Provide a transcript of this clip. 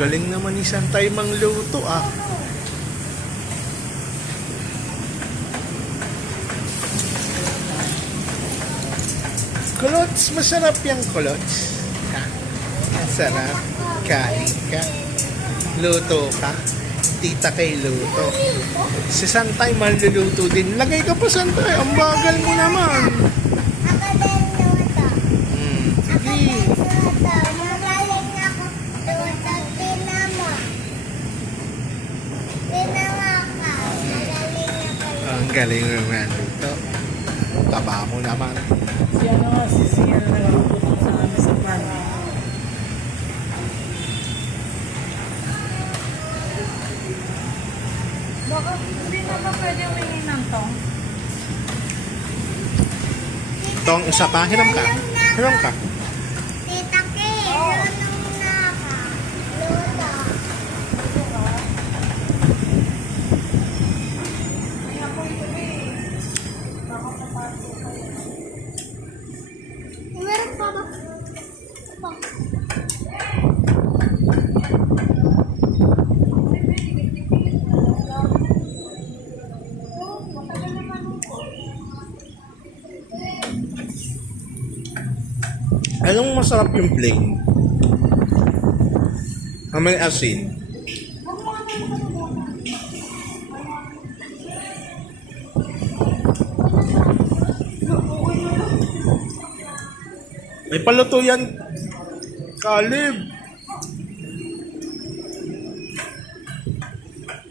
Galing naman ni Santay mangluto ah. Kulots, masarap yung kulots. Ha? Masarap. Kain ka. Luto ka. Tita kay luto. Si Santay manluluto din. Lagay ka pa, Santay. Ang bagal mo naman. Ako din luto. Sige. Luto. Magaling ako luto. Tinamo. Tinamo ka. Magaling ako luto. Ang galing mo manluto. Taba mo naman. Si ano nga, si Sian na nagpupunta sa amin sa pan. Baka hindi na ba pwede umingin ng tong? Tong isa pa. Hiram ka. Hiram ka. Tita Kay, lunong na ka. Luto. Meron pa ba? Anong masarap yung plain? May asin. May paluto yan. Kalib.